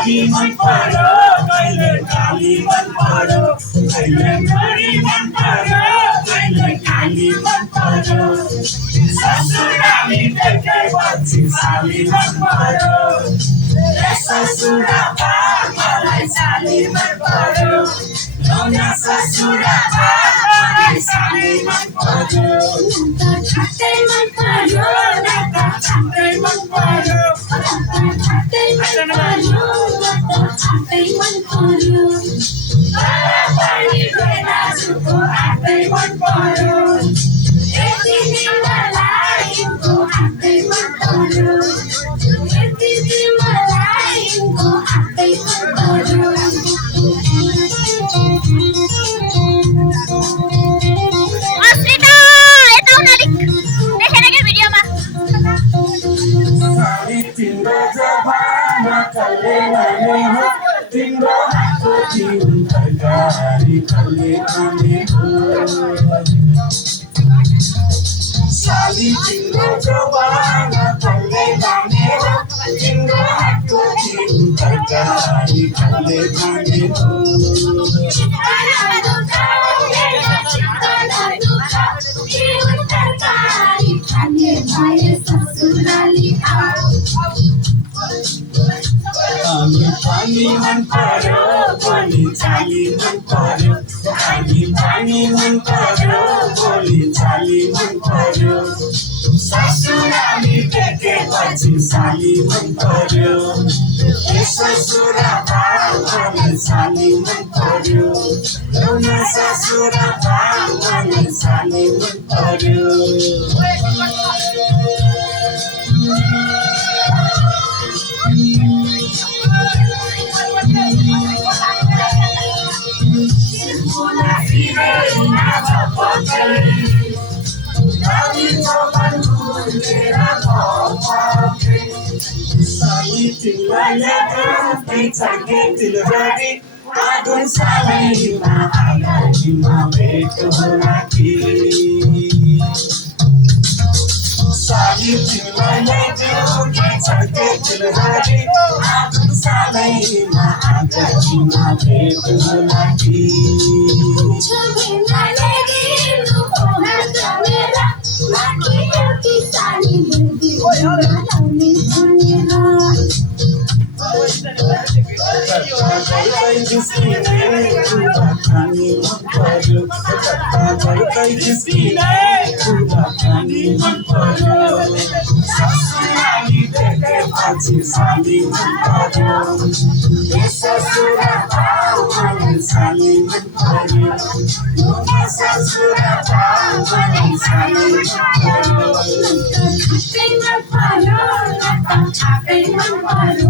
छोरी मन पर्यो कहिले काली मन पर्यो कहिले छोरी मन पर्यो कहिले काली मन पर्यो ससुराली देखेपछि साली मन पर्यो ससुरा मलाई साली मन पर्यो नौना ससुरा मलाई साली मन पर्यो छाते मन पर्यो नाता छाते मन पर्यो छाते मन पर्यो नाता छाते मन पर्यो पानी बेना सुको आते मन पर्यो यति मलाई को आते मन पर्यो यति मलाई को आते मन पर्यो तिम्रो जवाना कले नले हो तिम्रो हातको तिम्रो तरकारी कले नले हो साली तिम्रो जवाना कले नले हो तिम्रो हातको तिम्रो तरकारी कले नले हो पानी मन पर्यो बोली चाली मन पर्यो पानी मन पर्यो बोली चाली मन पर्यो ससुराली देखेपछि साली मन पर्यो ससुरा मलाई साली मन पर्यो एउटा ससुरा मलाई साली मन पर्यो आगुन सालैमा आगाजीमा भेट होला कि साली तिमीलाई देउकी छके तिलहरी आगुन सालैमा आगाजीमा भेट होला कि छबिनाले दिनु होला मेरा माथि एउटी साली मुर्गी लाउने भनेर साली मन पर्यो ससुरा साली मन पर्यो ससुरा साली मन पर्यो छाते मन पर्यो